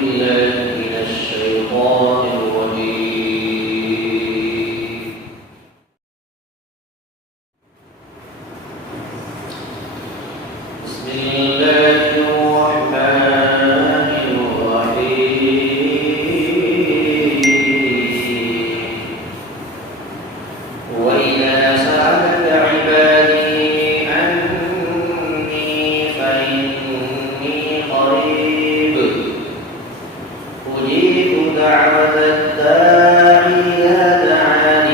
بالله من الشيطان الرجيم. بسم الله الرحمن الرحيم. وإذا سألك عبادي عني فإني قريب أجيب دعوة الداع إذا دعان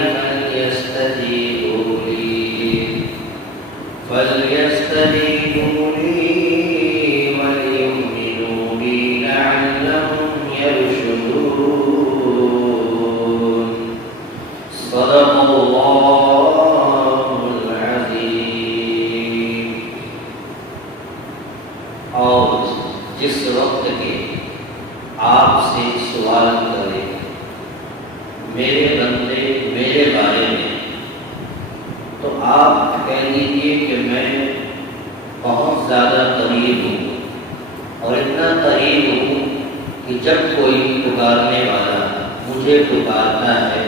فليستجيبوا لي وليؤمنوا بي لعلهم يرشدون. صدق الله العظيم. اور جس وقت کے آپ سے سوال کرے میرے بندے میرے بارے میں، تو آپ کہہ دیجیے کہ میں بہت زیادہ قریب ہوں، اور اتنا قریب ہوں کہ جب کوئی پکارنے والا مجھے پکارتا ہے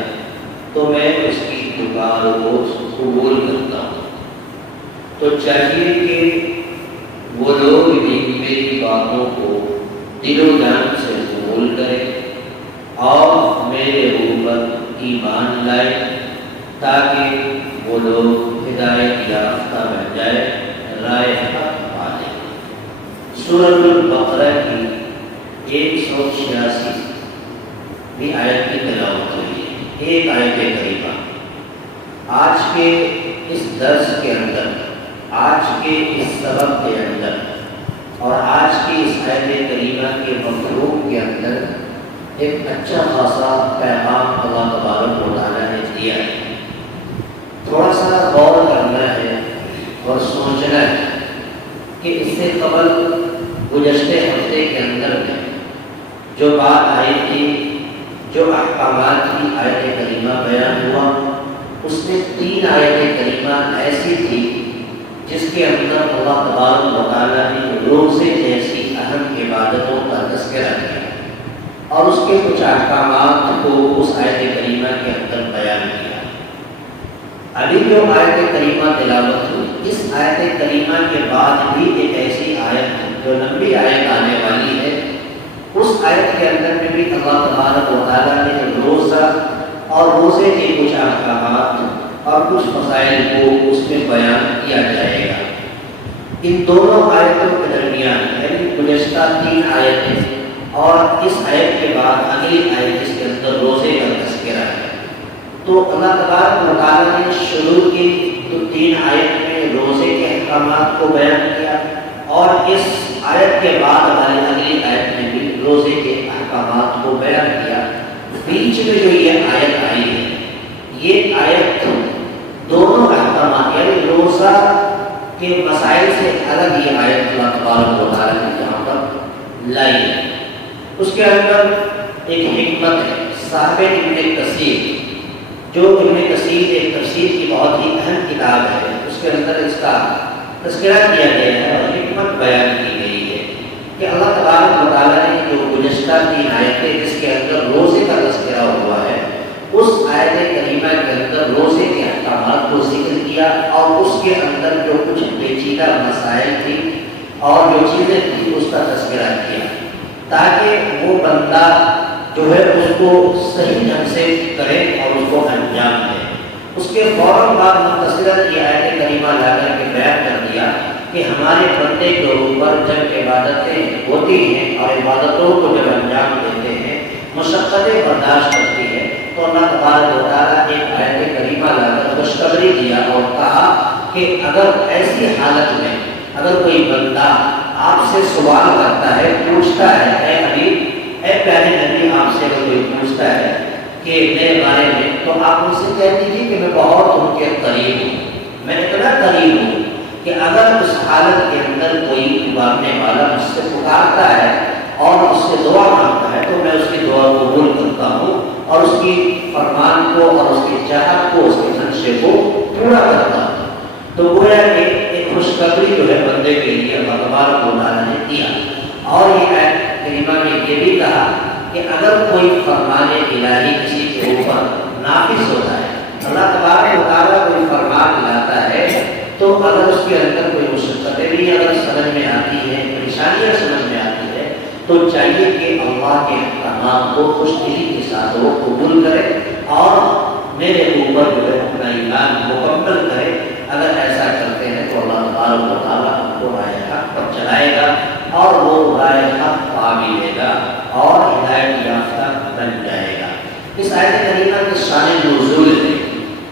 تو میں اس کی پکار کو قبول کرتا ہوں. تو چاہیے کہ وہ لوگ بھی میری باتوں کو دل و جان سے قبول کریں اور میرے اوپر ایمان لائے، تاکہ وہ لوگ ہدایت یافتہ بن جائے، رائے حق پالے. سورۃ البقرہ کی 186 بھی آیت کی تلاوت ہوئی ہے. ایک آیت کریمہ آج کے اس درس کے اندر، آج کے اس سبق کے اندر اور آج کی اس آیت کریمہ کے مفہوم کے اندر ایک اچھا خاصا پیغام اللہ تبارک و تعالیٰ نے دیا ہے. تھوڑا سا غور کرنا ہے اور سوچنا ہے کہ اس سے قبل گزشتے ہفتے کے اندر میں جو بات آئی تھی، جو احکامات کی آیت کریمہ بیان ہوا، اس میں 3 آیت کریمہ ایسی تھی جس کے اندر اللہ تبارک و تعالیٰ نے روزے جیسی اہم عبادتوں کا تذکرہ کیا اور اس کے کچھ احکامات کو اس آیت کریمہ کے اندر بیان کیا. ابھی جو آیت کریمہ تلاوت ہوئی، اس آیت کریمہ کے بعد بھی ایک ایسی آیت جو لمبی آیت آنے والی ہے، اس آیت کے اندر میں بھی اللہ تبارک و تعالیٰ نے روزہ اور روزے کے کچھ احکامات اور کچھ مسائل کو اس میں بیان کیا جائے گا. ان دونوں آیتوں کے درمیان یعنی گزشتہ 3 آیتیں اور اس آیت کے بعد اگلی آیت جس کے اندر روزے کا تذکرہ ہے، تو اللہ تبارک و تعالیٰ نے شروع کی تو 3 آیت میں روزے کے احکامات کو بیان کیا، اور اس آیت کے بعد والی اگلی آیت میں بھی روزے کے احکامات کو بیان کیا. بیچ میں جو یہ آیت آئی ہے، یہ آیت دونوں احکامات یعنی روزہ کے مسائل سے الگ یہ آیت اللہ تبارک و تعالیٰ نے یہاں پر لائی ہے. اس کے اندر ایک حکمت ہے. صاحب ابن کثیر، جو ابن کثیر ایک تفسیر کی بہت ہی اہم کتاب ہے، اس کے اندر اس کا تذکرہ کیا گیا ہے اور حکمت بیان کی گئی ہے کہ اللہ تبارک و تعالیٰ نے جو گزشتہ 3 آیتیں جس کے اندر روزے کا تذکرہ ہوا ہے، اس آیت کریمہ کے اندر روزے کے احکامات کو ذکر کیا اور اس کے اندر جو کچھ پیچیدہ مسائل تھی اور جو چیزیں تھیں اس کا تذکرہ کیا، تاکہ وہ بندہ جو ہے اس کو صحیح ڈھنگ سے کرے اور اس کو انجام دے. اس کے فوراً بعد مختصراً یہ آیت کریمہ لا کر کے بیان کر دیا کہ ہمارے بندے کے اوپر جب عبادتیں ہوتی ہیں اور عبادتوں کو جب انجام دیتے ہیں، مشقتیں برداشت کرتی ہے، تو اللہ تبارک و تعالیٰ ایک آیت کریمہ لا کر خوشخبری دیا اور کہا کہ اگر ایسی حالت میں اگر کوئی بندہ آپ سے سوال کرتا ہے، پوچھتا ہے، اے حبیب، اے پیارے نبی، آپ سے اگر کوئی پوچھتا ہے کہ میرے بارے میں، تو آپ ان سے کہہ دیجیے کہ میں بہت ان کے قریب ہوں. میں اتنا قریب ہوں کہ اگر اس حالت کے اندر کوئی پکارنے والا مجھ سے پکارتا ہے اور اس سے دعا مانگتا ہے تو میں اس کی دعا قبول کرتا ہوں اور اس کی فرمان کو اور اس کی چاہت کو، اس کے منشے کو پورا کرتا ہوں. تو گویا کہ ایک خوشخبری جو ہے بندے کے لیے اللہ تبارک و تعالیٰ نے دیا. اور یہ کریمہ نے یہ بھی کہا کہ اگر کوئی فرمان الہی کسی کے اوپر نافذ ہوتا ہے، اللہ تبارک و تعالیٰ کوئی فرمان لاتا ہے، تو اگر اس کے اندر کوئی مشقتیں بھی اگر سمجھ میں آتی ہیں، پریشانیاں سمجھ میں آتی ہے، تو چاہیے کہ اللہ کے احکامات کو خوش دلی کے ساتھ وہ قبول کرے اور میرے اوپر جو ہے اپنا ایمان مکمل کرے۔ اگر ایسا کرتے ہیں تو اللہ تبارک و تعالیٰ کو رائے حق پر چلائے گا اور وہ رائے حق پا بھی لے گا اور ہدایت یافتہ بن جائے گا۔ اس آیت کریمہ کی شان نزول ہے،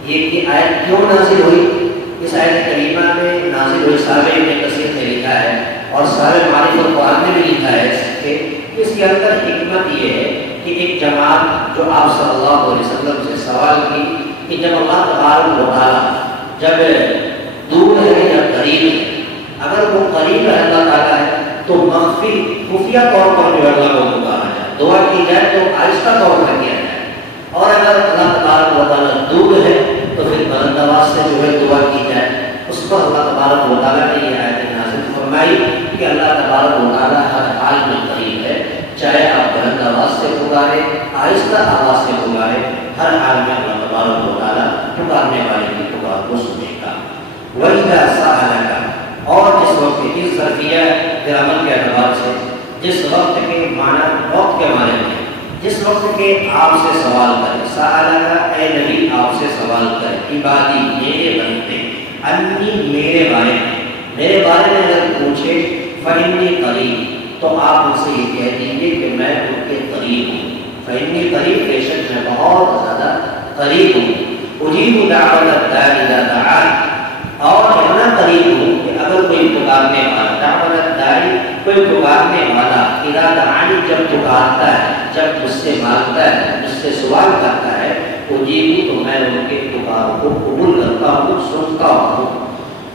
یہ آیت کیوں نازل ہوئی؟ اس آیت کریمہ میں نازل ہوئی صاحب ابن کثیر نے لکھا ہے اور صاحب معرفت القرآن نے بھی لکھا ہے کہ اس کے اندر حکمت یہ ہے کہ ایک جماعت جو آپ صلی اللہ علیہ وسلم سے سوال کی کہ جب اللہ تبارک و تعالیٰ جب دور ہے یا قریب ہے، اگر وہ قریب ہے اللہ تعالیٰ ہے تو مخفی خفیہ طور پر جو اللہ کو پکارا جائے، دعا کی جائے تو آہستہ طور پر کیا جائے، اور اگر اللہ تبارک و تعالیٰ دور ہے تو پھر بلند آواز سے جو ہے دعا کی جائے۔ اس پر اللہ تبارک و تعالیٰ نے یہ آیت نازل فرمائی کہ اللہ تبارک و تعالیٰ ہر حال میں قریب ہے، چاہے آپ بلند آواز سے پکاریں، آہستہ آواز سے پکاریں، ہر حال میں اللہ تبارک و تعالیٰ پکارنے والے کی پکار کو سنے گا۔ وَإِذَا سَأَلَكَ، اور جس وقت کی ظرفیہ گرامر کے اعتبار سے، جس وقت کے معنی وقت کے معنی میں، جس وقت کے آپ سے سوال کرے، سَأَلَكَ اے نبی آپ سے سوال کرے، عبادی میرے بندے، انی میرے بارے میں اگر پوچھے، فَإِنِّي قَرِيب، تو آپ ان سے یہ کہہ دیجیے کہ میں ان کے قریب ہوں، فَإِنِّي قَرِيب، بے شک میں بہت زیادہ قریب ہوں، اجیب دعوت الداعی اذا دعان، اور اتنا قریب ہوں کہ اگر کوئی پکارنے والا، دعوت الداعی کوئی پکارنے والا، اذا دعان جب پکارتا ہے، جب مجھ سے مانگتا ہے، مجھ سے سوال کرتا ہے، اجیب تو میں ان کے پکار کو قبول کرتا ہوں، سنتا ہوں۔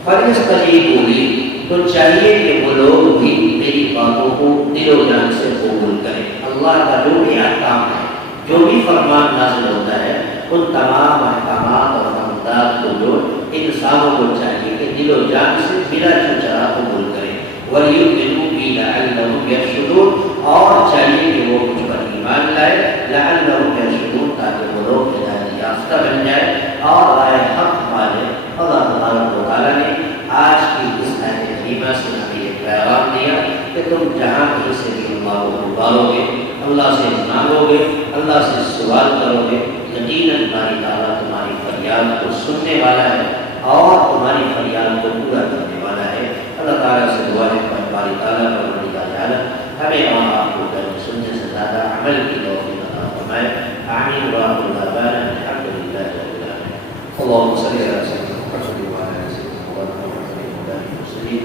فَلْيَسْتَجِيبُوا لِي، تو چاہیے کہ وہ لوگ بھی میری باتوں کو دل و جان سے قبول کریں۔ اللہ کا جو بھی احکام ہے، جو بھی فرمان نازل ہوتا ہے، ان تمام احکامات اور فرمودات کو جو انسانوں کو چاہیے کہ دل و جان سے بلا چوچرا قبول کریں۔ وَلْيُؤْمِنُوا بِي لَعَلَّهُمْ يَرْشُدُونَ، اور چاہیے کہ وہ مجھ پر ایمان لائے، لَعَلَّهُمْ يَرْشُدُونَ، تاکہ وہ لوگ ہدایت یافتہ بن جائے اور رائے حق پالے۔ اللہ تبارک و تعالیٰ نے آج کی اس آیت کریمہ سے ہمیں یہ پیغام دیا کہ تم جہاں کہیں سے بھی اللہ کو پکارو گے، اللہ سے مانگو گے، اللہ سے سوال کرو گے، یقیناً باری تعالیٰ تمہاری فریاد کو سننے والا ہے اور تمہاری فریاد کو پورا کرنے والا ہے۔ اللہ تعالیٰ سے دعا ہے کہ باری تعالیٰ ہمیں اور آپ کو سننے سے زیادہ عمل کی توفیق عطا فرمائے۔ آمین وآخر دعوانا الحمد للہ رب العالمین۔ اللهم صل على سيدنا محمد وعلى آل سيدنا محمد وعلى آل المرسلين۔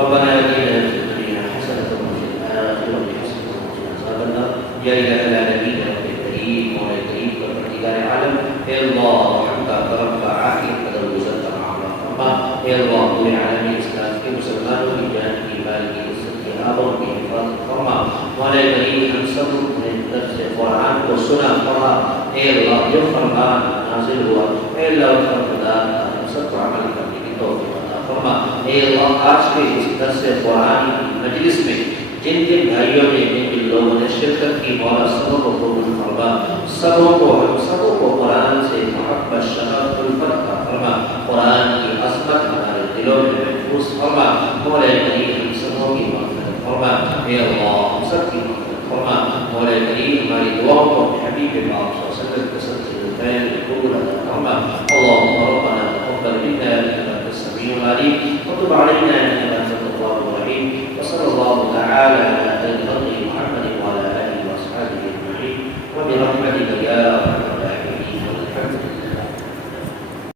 ربنا آتنا في الدنيا حسنة وفي الآخرة حسنة وقنا عذاب النار۔ یا الہ العالمین رب کریم، مولا کریم، پروردگار عالم، اے اللہ رحم کا کرم کا عافیت کا درگزر کا معاملہ فرما۔ اے اللہ پورے عالمی اسلام کے مسلمانوں کی جان کی، مال کی، عزت کی، آبرو کی حفاظت فرما۔ مولا کریم ہم سب نے طرف سے قرآن کو سنا فرما۔ اے اللہ جو فرمان نازل ہوا، اے اللہ اس پر خدا ہم سب کو عمل کرنے کی توفیق عطا فرما۔ اے اللہ آج کے اس درس قرآن کی مجلس میں جن جن بھائیوں نے، جن جن لوگوں نے شرکت کی، مولا سبوں کو قبول فرما، سبوں کو قرآن سے محبت، شغف، الفت کا فرما، قرآن کی عظمت ہمارے دلوں میں محفوظ فرما۔ مولا کریم ہم سبوں کی مغفرت فرما۔ اے اللہ ہم سب کی مغفرت فرما۔ مولا کریم ہماری دعاؤں کو اپنے حبیب پاک صلی اللہ علیہ وسلم کے صدقے الطیب قبول عطا فرما۔ اللهم ربنا تقبل منا انك انت السميع العليم وتب علينا